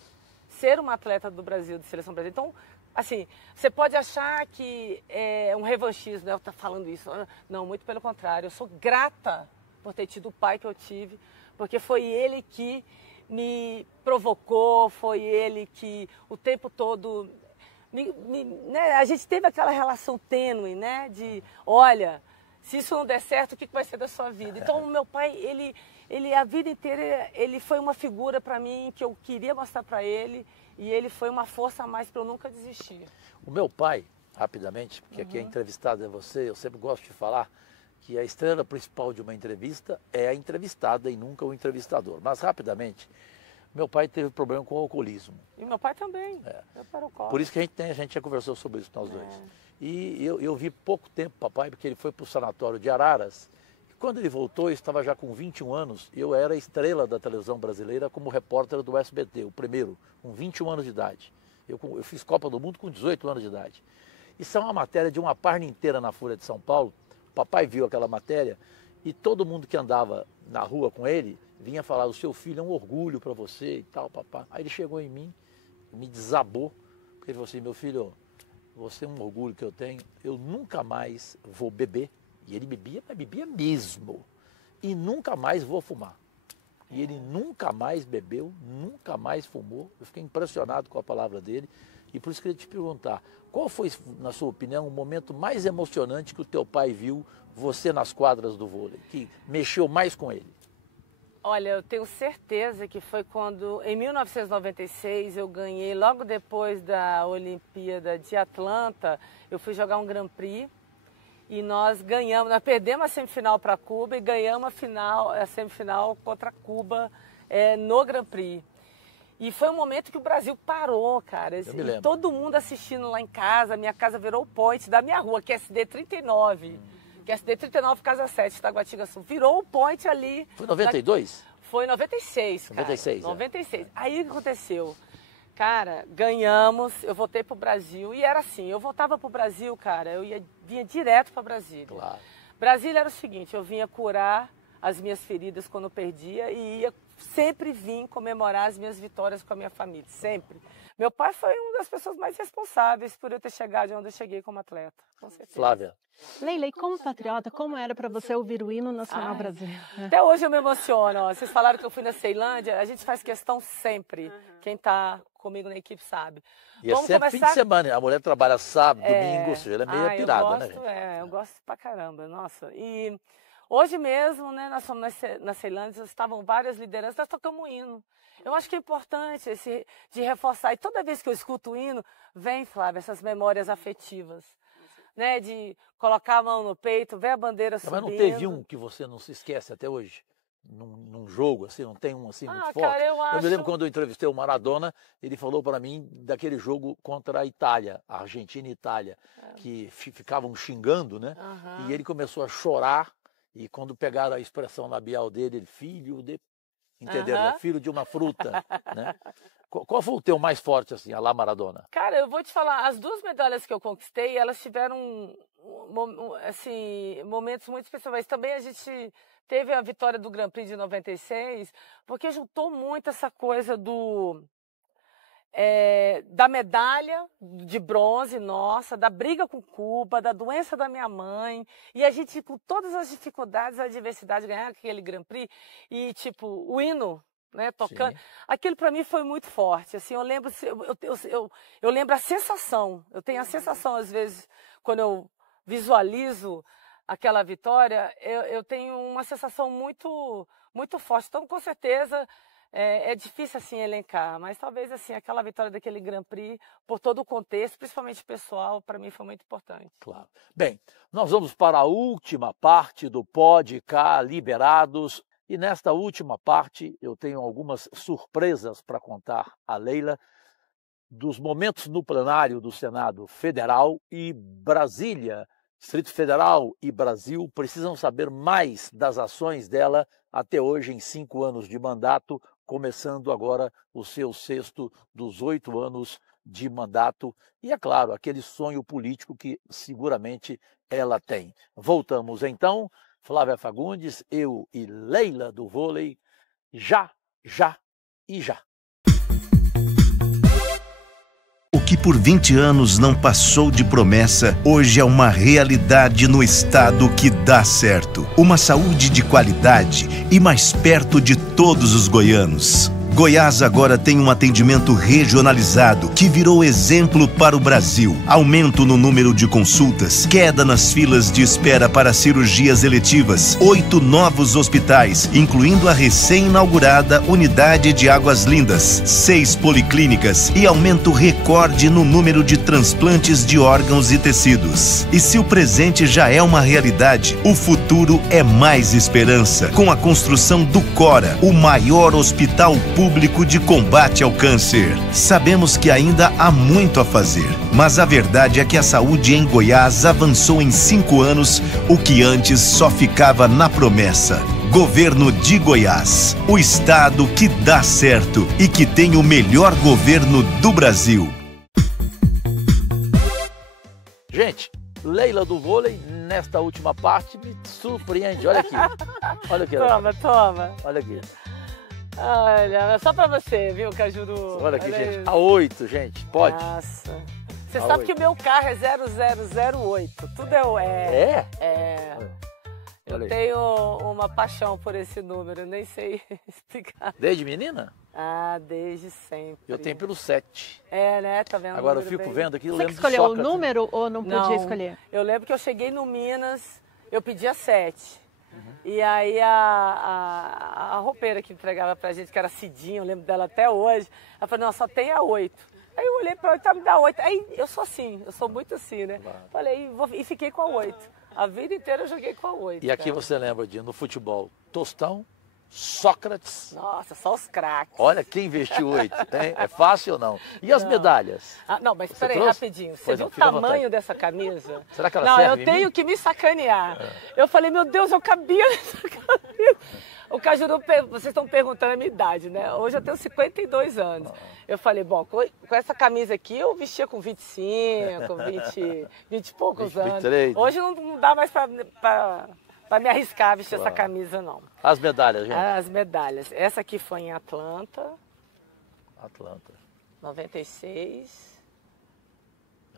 ser uma atleta do Brasil, de seleção brasileira. Então, assim, você pode achar que é um revanchismo, né? Eu estou falando isso. Não, muito pelo contrário. Eu sou grata por ter tido o pai que eu tive, porque foi ele que me provocou, foi ele que o tempo todo... né, a gente teve aquela relação tênue, né? De, olha, se isso não der certo, o que vai ser da sua vida? Então, o meu pai, ele a vida inteira, ele foi uma figura para mim que eu queria mostrar para ele, e ele foi uma força a mais para eu nunca desistir. O meu pai, rapidamente, porque aqui a entrevistada é você, eu sempre gosto de falar que a estrela principal de uma entrevista é a entrevistada e nunca o entrevistador. Mas, rapidamente, meu pai teve problema com o alcoolismo. E meu pai também. Meu pai era alcoólatra. Por isso que a gente já conversou sobre isso nós dois. E eu vi pouco tempo papai, porque ele foi para o sanatório de Araras. E quando ele voltou, eu estava já com 21 anos. Eu era estrela da televisão brasileira como repórter do SBT, o primeiro, com 21 anos de idade. Eu fiz Copa do Mundo com 18 anos de idade. Isso é uma matéria de uma página inteira na Folha de São Paulo. O papai viu aquela matéria e todo mundo que andava na rua com ele vinha falar, o seu filho é um orgulho para você e tal, papai. Aí ele chegou em mim, me desabou, porque ele falou assim, meu filho, você é um orgulho que eu tenho, eu nunca mais vou beber. E ele bebia, mas bebia mesmo. E nunca mais vou fumar. E ele nunca mais bebeu, nunca mais fumou. Eu fiquei impressionado com a palavra dele. E por isso queria te perguntar, qual foi, na sua opinião, o momento mais emocionante que o teu pai viu você nas quadras do vôlei, que mexeu mais com ele? Olha, eu tenho certeza que foi quando, em 1996, eu ganhei, logo depois da Olimpíada de Atlanta, eu fui jogar um Grand Prix e nós ganhamos, nós perdemos a semifinal para Cuba e ganhamos a semifinal contra Cuba no Grand Prix. E foi um momento que o Brasil parou, cara. E todo mundo assistindo lá em casa, minha casa virou o point da minha rua, que é SD 39. Que é SD 39, Casa 7, Taguatinga Sul. Virou o point ali. Foi 92? Foi em 96, cara. 96, 96. Aí o que aconteceu? Cara, ganhamos, eu voltei pro Brasil e era assim, eu voltava pro Brasil, cara, vinha direto pra Brasília. Claro. Brasília era o seguinte, eu vinha curar as minhas feridas quando eu perdia e ia sempre vim comemorar as minhas vitórias com a minha família, sempre. Meu pai foi uma das pessoas mais responsáveis por eu ter chegado onde eu cheguei como atleta, com certeza. Flávia. Leila, e como patriota, como era para você ouvir o hino nacional brasileiro? Até hoje eu me emociono. Ó. Vocês falaram que eu fui na Ceilândia, a gente faz questão sempre. Quem está comigo na equipe sabe. E é sempre fim de semana, a mulher trabalha sábado, domingo, ou seja, ela é meio pirada, né, gente? Eu gosto pra caramba, nossa. E hoje mesmo, né, nós fomos na Ceilândia, estavam várias lideranças, nós tocamos o hino. Eu acho que é importante de reforçar. E toda vez que eu escuto o hino, vem, Flávia, essas memórias afetivas. Né, de colocar a mão no peito, ver a bandeira subindo. Mas não teve um que você não se esquece até hoje? Num jogo, assim, não tem um assim muito forte? Cara, eu me lembro quando eu entrevistei o Maradona, ele falou para mim daquele jogo contra a Itália, a Argentina e Itália, que ficavam xingando, né? E ele começou a chorar, e quando pegaram a expressão labial dele, ele, filho de... Entenderam? Né? Filho de uma fruta, né? Qual foi o teu mais forte, assim, a lá Maradona? Cara, eu vou te falar, as duas medalhas que eu conquistei, elas tiveram, assim, momentos muito especiais. Também a gente teve a vitória do Grand Prix de 96, porque juntou muito essa coisa da medalha de bronze nossa, da briga com Cuba, da doença da minha mãe, e a gente, com todas as dificuldades, a adversidade, ganhar aquele Grand Prix, e tipo, o hino, né, tocando, aquilo para mim foi muito forte, assim, eu lembro a sensação, eu tenho a sensação às vezes, quando eu visualizo aquela vitória, eu tenho uma sensação muito, muito forte, então com certeza é difícil assim elencar, mas talvez assim, aquela vitória daquele Grand Prix, por todo o contexto, principalmente pessoal, para mim foi muito importante. Claro. Bem, nós vamos para a última parte do Pode Cá Liberados. E nesta última parte eu tenho algumas surpresas para contar a Leila dos momentos no plenário do Senado Federal e Brasília. Distrito Federal e Brasil precisam saber mais das ações dela até hoje em 5 anos de mandato, começando agora o seu 6º dos 8 anos de mandato. E é claro, aquele sonho político que seguramente ela tem. Voltamos então. Flávia Fagundes, eu e Leila do vôlei, já e já. O que por 20 anos não passou de promessa, hoje é uma realidade no estado que dá certo. Uma saúde de qualidade e mais perto de todos os goianos. Goiás agora tem um atendimento regionalizado que virou exemplo para o Brasil. Aumento no número de consultas, queda nas filas de espera para cirurgias eletivas, 8 novos hospitais, incluindo a recém-inaugurada Unidade de Águas Lindas, 6 policlínicas e aumento recorde no número de transplantes de órgãos e tecidos. E se o presente já é uma realidade, o futuro é mais esperança, com a construção do Cora, o maior hospital público de combate ao câncer. Sabemos que ainda há muito a fazer, mas a verdade é que a saúde em Goiás avançou em 5 anos, o que antes só ficava na promessa. Governo de Goiás, o estado que dá certo e que tem o melhor governo do Brasil. Gente, Leila do vôlei, nesta última parte, me surpreende. Olha aqui. Olha aqui. Toma. Olha aqui. Olha, só pra você, viu, Cajuru? Olha aqui, gente. A 8, gente. Pode? Nossa. Você sabe que o meu carro é 0008. Tudo é... É? Eu tenho uma paixão por esse número, eu nem sei explicar. Desde menina? Ah, desde sempre. Eu tenho pelo 7. É, né? Tá vendo? Agora eu fico vendo aqui, eu Você lembro que escolheu de Sócrates. o número ou não podia escolher? Eu lembro que eu cheguei no Minas, eu pedia 7. E aí a roupeira que entregava pra gente, que era Cidinha, eu lembro dela até hoje, ela falou, não, só tem a 8. Aí eu olhei pra 8, tá, me dá 8. Aí eu sou assim, eu sou muito assim, né? Falei, e fiquei com a 8. A vida inteira eu joguei com a 8. E aqui você lembra de, no futebol, Tostão, Sócrates. Nossa, só os craques. Olha quem investiu 8. É fácil ou não? E as medalhas? Não, mas Você peraí, trouxe? rapidinho. Você Pois viu não, o fica à tamanho vontade. dessa camisa? Será que ela Não, serve eu em tenho mim? que me sacanear. Eu falei, meu Deus, eu cabia nessa camisa. O Cajuru, vocês estão perguntando a minha idade, né? Hoje eu tenho 52 anos. Eu falei, bom, com essa camisa aqui eu vestia com 25, 20 e poucos 23. anos. Hoje não dá mais para me arriscar a vestir essa camisa, não. As medalhas, gente? As medalhas. Essa aqui foi em Atlanta, Atlanta. 96.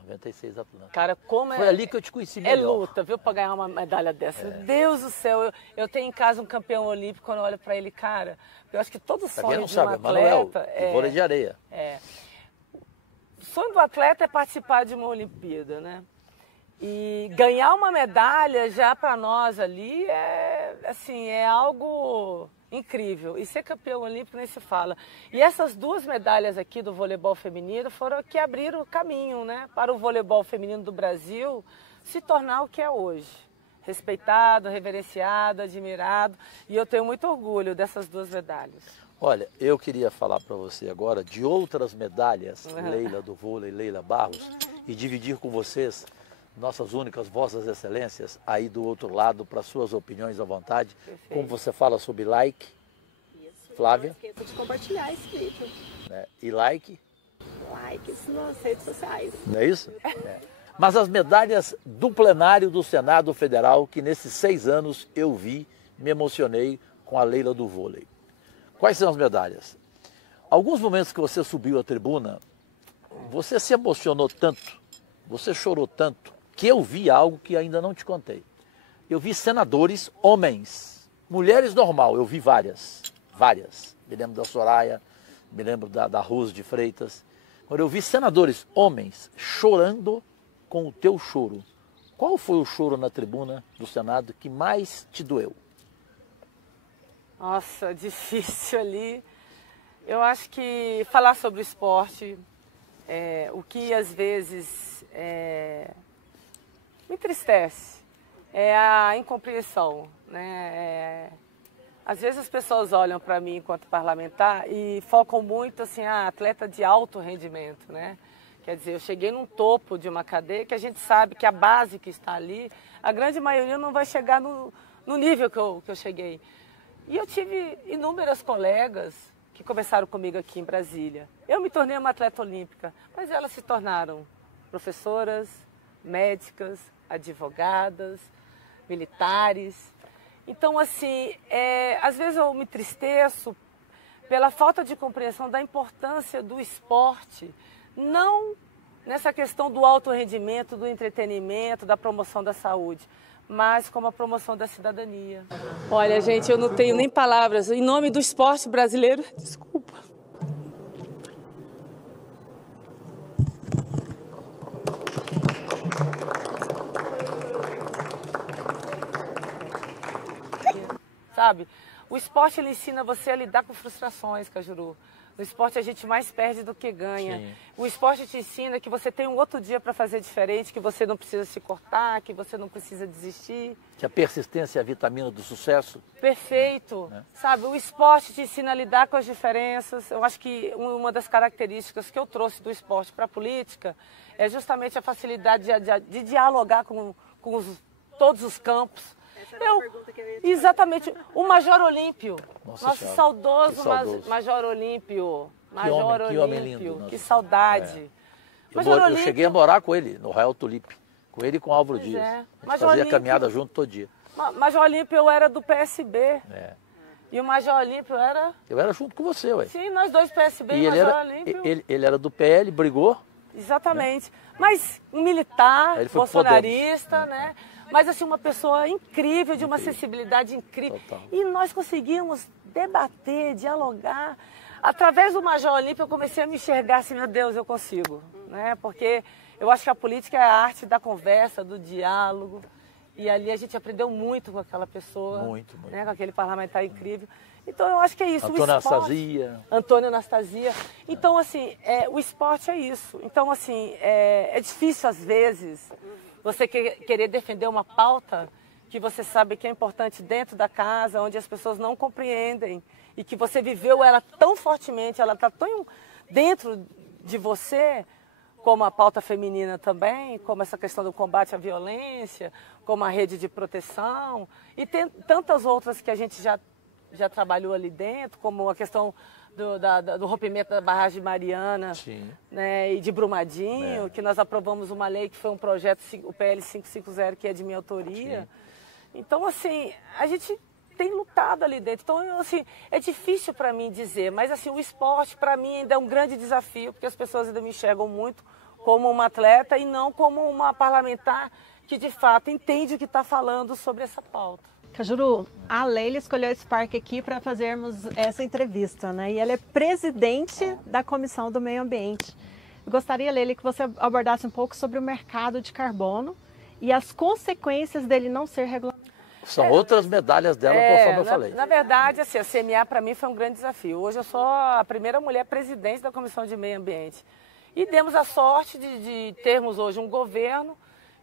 96 Atlanta. Cara, como Foi ali que eu te conheci melhor. É luta, viu, pra ganhar uma medalha dessa. Meu Deus do céu, eu tenho em casa um campeão olímpico, quando eu olho pra ele, cara, eu acho que todo Pra quem sonho não de sabe, um Manuel, atleta... de vôlei de areia. O sonho do atleta é participar de uma Olimpíada, né? E ganhar uma medalha já pra nós ali é algo incrível. E ser campeão olímpico nem se fala. E essas 2 medalhas aqui do voleibol feminino foram que abriram o caminho, né, para o voleibol feminino do Brasil se tornar o que é hoje. Respeitado, reverenciado, admirado. E eu tenho muito orgulho dessas 2 medalhas. Olha, eu queria falar para você agora de outras medalhas, Leila do vôlei, Leila Barros, e dividir com vocês nossas únicas vossas excelências aí do outro lado, para suas opiniões à vontade. Perfeito. Como você fala sobre like, Isso. Flávia? Não esqueça de compartilhar esse vídeo. Né? E like, Likes nas redes sociais. não é isso? É. Mas as medalhas do plenário do Senado Federal, que nesses 6 anos eu vi, me emocionei com a Leila do vôlei. Quais são as medalhas? Alguns momentos que você subiu à tribuna, você se emocionou tanto, você chorou tanto, que eu vi algo que ainda não te contei. Eu vi senadores homens, mulheres normal, eu vi várias. Me lembro da Soraya, me lembro da Rose de Freitas. Agora eu vi senadores homens chorando com o teu choro. Qual foi o choro na tribuna do Senado que mais te doeu? Nossa, difícil ali. Eu acho que falar sobre o esporte, o que às vezes me entristece é a incompreensão, né? Às vezes as pessoas olham para mim enquanto parlamentar e focam muito assim, atleta de alto rendimento, né? Quer dizer, eu cheguei num topo de uma cadeia que a gente sabe que a base que está ali, a grande maioria não vai chegar no nível que eu cheguei. E eu tive inúmeras colegas que começaram comigo aqui em Brasília. Eu me tornei uma atleta olímpica, mas elas se tornaram professoras, médicas, advogadas, militares. Então, assim, às vezes eu me entristeço pela falta de compreensão da importância do esporte, não nessa questão do alto rendimento, do entretenimento, da promoção da saúde, mas como a promoção da cidadania. Olha, gente, eu não tenho nem palavras. Em nome do esporte brasileiro, desculpa. sabe? O esporte, ele ensina você a lidar com frustrações, Cajuru. No esporte a gente mais perde do que ganha. Sim. O esporte te ensina que você tem um outro dia para fazer diferente, que você não precisa se cortar, que você não precisa desistir. Que a persistência é a vitamina do sucesso. Perfeito. Sabe, o esporte te ensina a lidar com as diferenças. Eu acho que uma das características que eu trouxe do esporte para a política é justamente a facilidade de dialogar com todos os campos. Essa era a pergunta que eu ia te fazer. Exatamente. O Major Olímpio, Nossa nosso Senhora, saudoso, que saudoso. Major Olímpio. Que homem lindo, nossa. Que saudade. Eu cheguei a morar com ele, no Royal Tulipe. Com ele e com o Álvaro Dias. é. A gente Major fazia Olímpio. caminhada junto todo dia. Major Olímpio eu era do PSB. É. E o Major Olímpio era... Eu era junto com você, ué. Sim, nós dois PSB E e o ele Major era, Olímpio. ele era do PL, brigou. Exatamente. Mas um militar, Aí ele foi pro bolsonarista, Podemos. né? Mas assim, uma pessoa incrível, de uma sensibilidade incrível. Total. E nós conseguimos debater, dialogar. Através do Major Olímpio eu comecei a me enxergar assim, meu Deus, eu consigo. Né? Porque eu acho que a política é a arte da conversa, do diálogo. E ali a gente aprendeu muito com aquela pessoa. Muito. Né? Com aquele parlamentar incrível. Então eu acho que é isso. Antônio o esporte, Anastasia. Antônio Anastasia. Então, assim, o esporte é isso. Então, assim, é difícil às vezes você querer defender uma pauta que você sabe que é importante dentro da casa, onde as pessoas não compreendem e que você viveu ela tão fortemente, ela está tão dentro de você, como a pauta feminina também, como essa questão do combate à violência, como a rede de proteção e tem tantas outras que a gente já trabalhou ali dentro, como a questão do rompimento da barragem de Mariana, né, e de Brumadinho, que nós aprovamos uma lei que foi um projeto, o PL 550, que é de minha autoria. Sim. Então, assim, a gente tem lutado ali dentro. Então, assim, é difícil para mim dizer, mas assim, o esporte para mim ainda é um grande desafio, porque as pessoas ainda me enxergam muito como uma atleta e não como uma parlamentar que, de fato, entende o que está falando sobre essa pauta. Cajuru, a Leila escolheu esse parque aqui para fazermos essa entrevista, né? E ela é presidente da Comissão do Meio Ambiente. Eu gostaria, Leila, que você abordasse um pouco sobre o mercado de carbono e as consequências dele não ser regulamentado. São outras medalhas dela, conforme eu falei. Na verdade, assim, a CMA para mim foi um grande desafio. Hoje eu sou a primeira mulher presidente da Comissão de Meio Ambiente. E demos a sorte de termos hoje um governo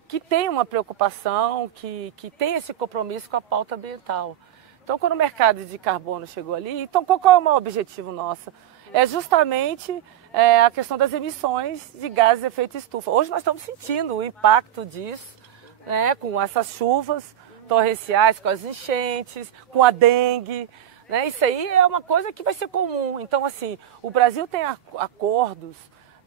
que tem uma preocupação, que tem esse compromisso com a pauta ambiental. Então, quando o mercado de carbono chegou ali, então qual é o maior objetivo nosso? É justamente a questão das emissões de gases de efeito estufa. Hoje nós estamos sentindo o impacto disso, né, com essas chuvas torrenciais, com as enchentes, com a dengue. Né? Isso aí é uma coisa que vai ser comum. Então, assim, o Brasil tem acordos,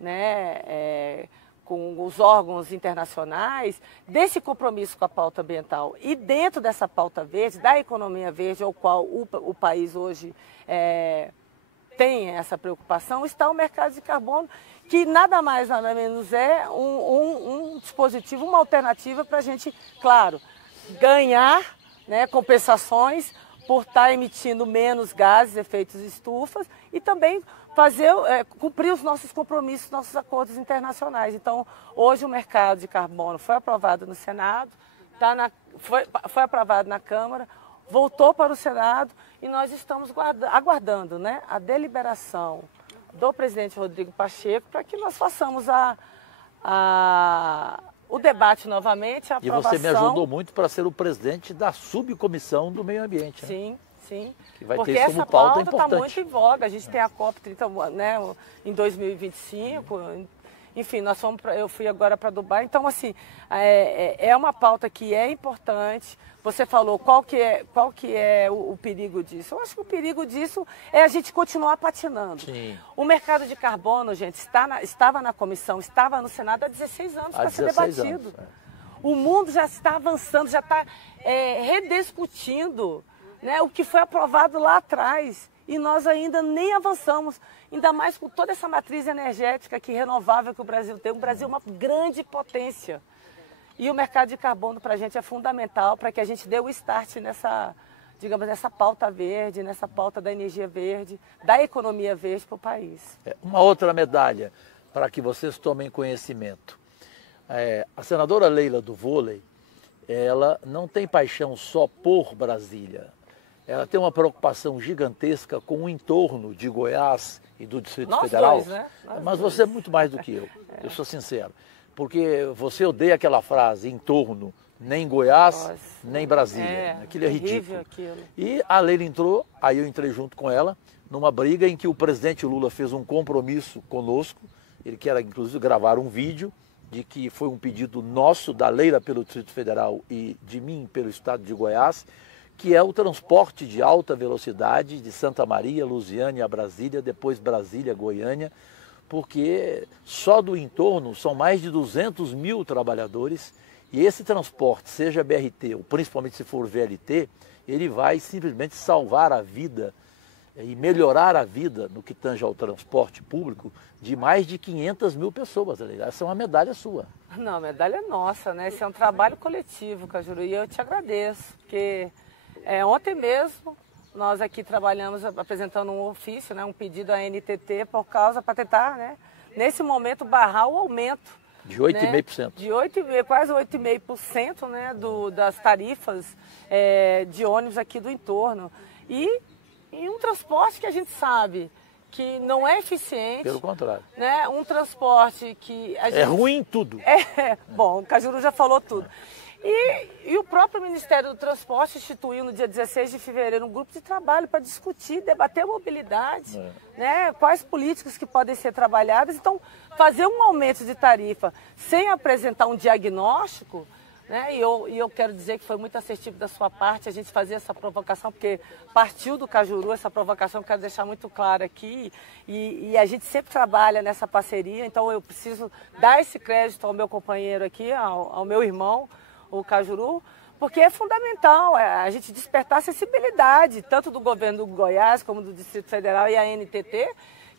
né, com os órgãos internacionais, desse compromisso com a pauta ambiental. E dentro dessa pauta verde, da economia verde, ao qual o país hoje tem essa preocupação, está o mercado de carbono, que nada mais, nada menos é um dispositivo, uma alternativa para a gente, claro, ganhar, né, compensações por estar emitindo menos gases, efeitos estufas, e também cumprir os nossos compromissos, nossos acordos internacionais. Então, hoje o mercado de carbono foi aprovado no Senado, foi aprovado na Câmara, voltou para o Senado e nós estamos aguardando, né, a deliberação do presidente Rodrigo Pacheco para que nós façamos o debate novamente, a aprovação. E você me ajudou muito para ser o presidente da subcomissão do meio ambiente. Né? Sim. Sim, que vai porque ter isso essa como pauta está importante. muito em voga. A gente tem a COP30, né, em 2025. Enfim, eu fui agora para Dubai. Então, assim, é uma pauta que é importante. Você falou qual que é o perigo disso. Eu acho que o perigo disso é a gente continuar patinando. Sim. O mercado de carbono, gente, estava na comissão, estava no Senado há 16 anos para ser debatido. O mundo já está avançando, já está rediscutindo, né, o que foi aprovado lá atrás, e nós ainda nem avançamos, ainda mais com toda essa matriz energética renovável que o Brasil tem. O Brasil é uma grande potência, e o mercado de carbono para a gente é fundamental para que a gente dê o start nessa pauta verde, nessa pauta da energia verde, da economia verde para o país. Uma outra medalha, para que vocês tomem conhecimento. A senadora Leila do vôlei, ela não tem paixão só por Brasília. ela tem uma preocupação gigantesca com o entorno de Goiás e do Distrito Nós Federal. dois, né? Mas você é muito mais do que eu sou sincero. Porque você odeia aquela frase, entorno, nem Goiás, nem Brasília. Aquilo é ridículo. Aquilo. E a Leila entrou, aí eu entrei junto com ela, numa briga em que o presidente Lula fez um compromisso conosco. Ele quer, inclusive, gravar um vídeo de que foi um pedido nosso, da Leila pelo Distrito Federal e de mim pelo estado de Goiás, que é o transporte de alta velocidade de Santa Maria, Lusiânia a Brasília, depois Brasília, Goiânia, porque só do entorno são mais de 200 mil trabalhadores e esse transporte, seja BRT ou principalmente se for VLT, ele vai simplesmente salvar a vida e melhorar a vida no que tange ao transporte público de mais de 500 mil pessoas. Essa é uma medalha sua. Não, a medalha é nossa, né? Esse é um trabalho coletivo, Cajuru, e eu te agradeço, porque ontem mesmo nós aqui trabalhamos apresentando um ofício, né, um pedido à NTT para tentar, né, nesse momento, barrar o aumento. De 8,5%. De 8,5%, quase 8,5%, né, das tarifas de ônibus aqui do entorno. E um transporte que a gente sabe que não é eficiente. Pelo contrário. Né, um transporte que... É ruim em tudo. Bom, o Cajuru já falou tudo. E o próprio Ministério do Transporte instituiu no dia 16 de fevereiro um grupo de trabalho para discutir, debater a mobilidade, né, quais políticas que podem ser trabalhadas. Então, fazer um aumento de tarifa sem apresentar um diagnóstico, né, e eu quero dizer que foi muito assertivo da sua parte a gente fazer essa provocação, porque partiu do Cajuru essa provocação, quero deixar muito claro aqui, e a gente sempre trabalha nessa parceria, então eu preciso dar esse crédito ao meu companheiro aqui, ao meu irmão, o Cajuru, porque é fundamental a gente despertar a sensibilidade, tanto do governo do Goiás como do Distrito Federal e a NTT,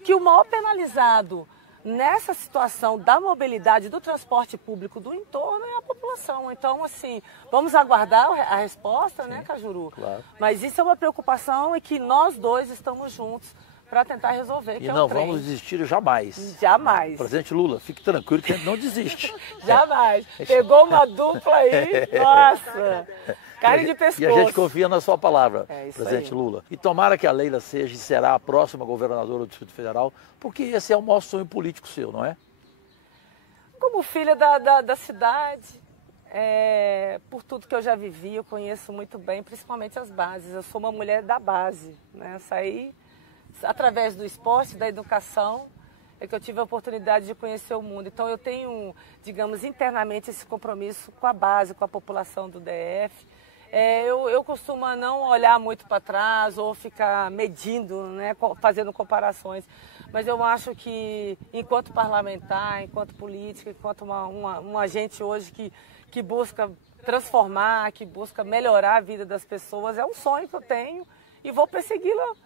que o maior penalizado nessa situação da mobilidade do transporte público do entorno é a população. Então, assim, vamos aguardar a resposta, né, Cajuru? Claro. Mas isso é uma preocupação e que nós dois estamos juntos para tentar resolver. E não vamos desistir jamais. Jamais. Presidente Lula, fique tranquilo que a gente não desiste. Jamais. Pegou uma dupla aí, nossa, carne de pescoço. E a gente confia na sua palavra, presidente aí. Lula. E tomara que a Leila seja e será a próxima governadora do Distrito Federal, porque esse é o maior sonho político seu, não é? Como filha da cidade, por tudo que eu já vivi, eu conheço muito bem, principalmente as bases. Eu sou uma mulher da base, né? Saí através do esporte, da educação, é que eu tive a oportunidade de conhecer o mundo. Então eu tenho, digamos, internamente esse compromisso com a base, com a população do DF. Eu costumo não olhar muito para trás ou ficar medindo, né, fazendo comparações. Mas eu acho que, enquanto parlamentar, enquanto política, enquanto um agente hoje que busca transformar, que busca melhorar a vida das pessoas, é um sonho que eu tenho e vou persegui-lo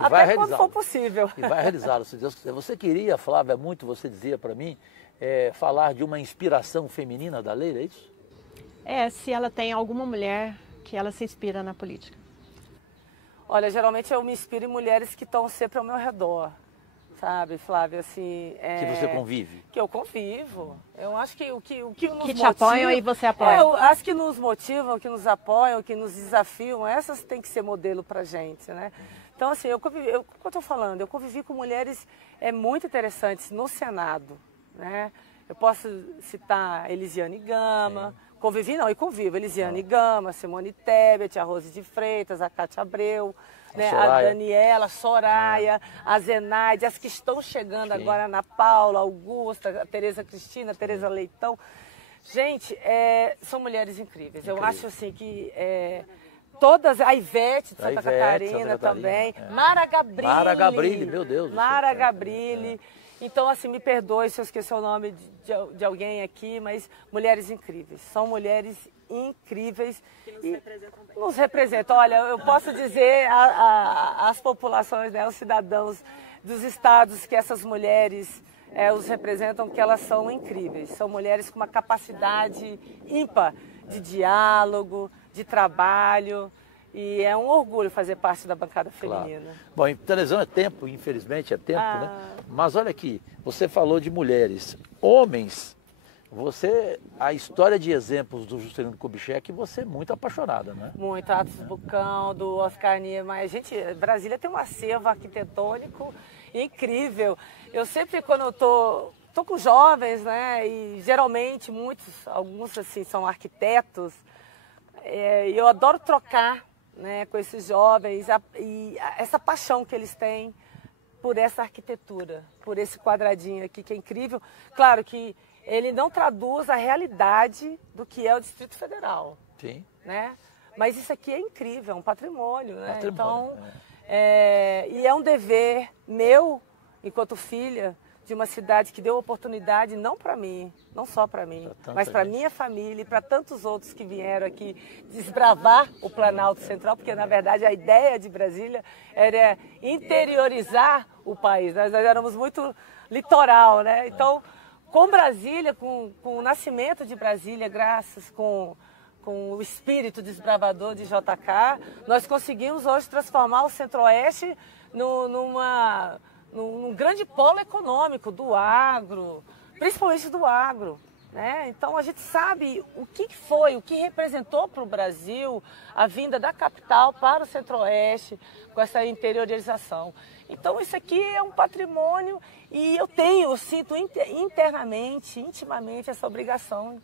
até quando for possível. E vai realizá-lo, se Deus quiser. Você queria, Flávia, muito, você dizia para mim, falar de uma inspiração feminina da Leila, é isso? Se ela tem alguma mulher que ela se inspira na política. Olha, geralmente eu me inspiro em mulheres que estão sempre ao meu redor, sabe, Flávia, assim... Que você convive? Que eu convivo. Eu acho que o que nos Que te apoiam e você apoia. As que nos motivam, que nos apoiam, que nos desafiam, essas têm que ser modelo pra gente, né? Então, assim, o que eu estou falando, eu convivi com mulheres muito interessantes no Senado, né? Eu posso citar Elisiane Gama, convivo, Elisiane Gama, Simone Tebet, a Rose de Freitas, a Cátia Abreu, né? A Daniela, Soraya, a Zenaide, as que estão chegando agora, Ana Paula, Augusta, a Tereza Cristina, a Tereza Leitão. Gente, são mulheres incríveis. Eu acho assim que... todas, a Ivete de Santa Catarina também, Mara Gabrilli, meu Deus. Mara Gabrilli. Então, assim, me perdoe se eu esqueci o nome de alguém aqui, mas mulheres incríveis. São mulheres incríveis. Que nos representam. Olha, eu posso dizer às populações, né, aos cidadãos dos estados que essas mulheres os representam, que elas são incríveis. São mulheres com uma capacidade ímpar de diálogo, de trabalho, e é um orgulho fazer parte da bancada feminina. Claro. Bom, em televisão é tempo, infelizmente é tempo, né? Mas olha aqui, você falou de mulheres. Homens A história de exemplos do Juscelino Kubitschek, você é muito apaixonada, né? Muito, Atos Bucão, do Oscar Niemeyer. Gente, Brasília tem um acervo arquitetônico incrível. Eu sempre, quando eu tô com jovens, né, e geralmente alguns assim são arquitetos, e eu adoro trocar, né, com esses jovens e essa paixão que eles têm por essa arquitetura, por esse quadradinho aqui que é incrível. Claro que ele não traduz a realidade do que é o Distrito Federal. Sim. Né? Mas isso aqui é incrível, é um patrimônio, né? Patrimônio, então, e é um dever meu, enquanto filha, de uma cidade que deu oportunidade não para mim, não só para mim, mas para minha família e para tantos outros que vieram aqui desbravar o Planalto Central, porque na verdade a ideia de Brasília era interiorizar o país. Nós éramos muito litoral, né? Então, com Brasília, com o nascimento de Brasília, graças com o espírito desbravador de JK, nós conseguimos hoje transformar o Centro-Oeste num grande polo econômico do agro, principalmente do agro. Né? Então a gente sabe o que representou para o Brasil a vinda da capital para o Centro-Oeste com essa interiorização. Então isso aqui é um patrimônio e eu sinto internamente, intimamente essa obrigação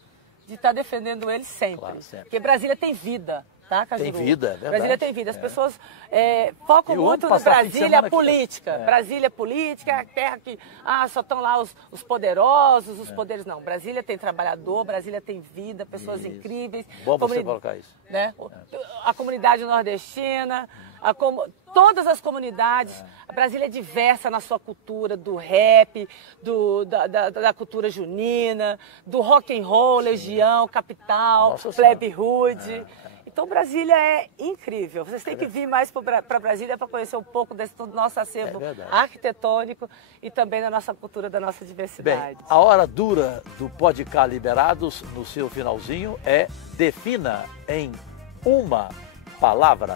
de estar defendendo ele sempre. Claro, sempre. Porque Brasília tem vida. Tá, Cajuru? Tem vida, é verdade. Brasília tem vida. As pessoas focam muito no Brasília política. Brasília política é a terra que só estão lá os poderosos, os poderes. Não, Brasília tem trabalhador, Brasília tem vida, pessoas incríveis. Bom você colocar isso. Né? A comunidade nordestina, todas as comunidades. A Brasília é diversa na sua cultura, do rap, da cultura junina, do rock and roll, Legião, Capital, Plebe Hood. Então Brasília é incrível. Vocês têm que vir mais para Brasília para conhecer um pouco do nosso acervo arquitetônico e também da nossa cultura, da nossa diversidade. Bem, a hora dura do Podcast Liberados, no seu finalzinho, é defina em uma palavra.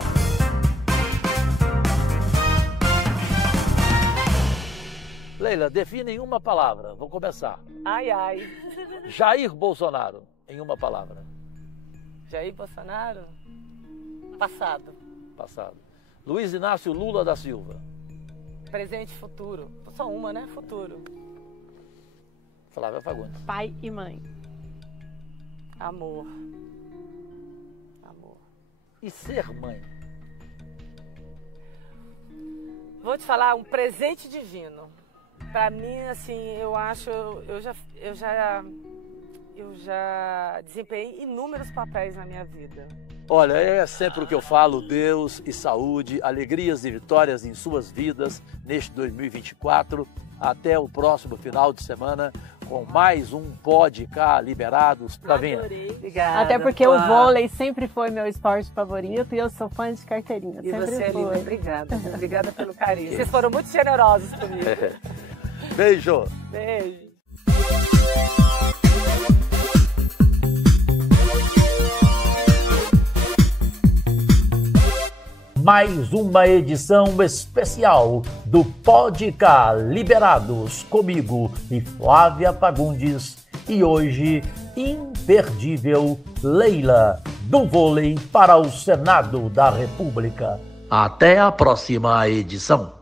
Leila, defina em uma palavra. Vou começar. Ai, ai. Jair Bolsonaro, em uma palavra. Jair Bolsonaro? Passado. Passado. Luiz Inácio Lula da Silva. Presente e futuro. Só uma, né? Futuro. Flávia Fagundes. Pai e mãe. Amor. Amor. E ser mãe? Vou te falar, um presente divino. Para mim, assim, eu acho, eu já desempenhei inúmeros papéis na minha vida. Olha, é sempre o que eu falo, Deus e saúde, alegrias e vitórias em suas vidas neste 2024. Até o próximo final de semana com mais um Podcast Liberados. Flavinha. Obrigada. Até porque o vôlei sempre foi meu esporte favorito e eu sou fã de carteirinha. E sempre você, foi. Lívia, obrigada. Obrigada pelo carinho. Vocês foram muito generosos comigo. Beijo. Beijo. Mais uma edição especial do Podcast Liberados, comigo e Flávia Fagundes. E hoje, imperdível, Leila, do vôlei para o Senado da República. Até a próxima edição.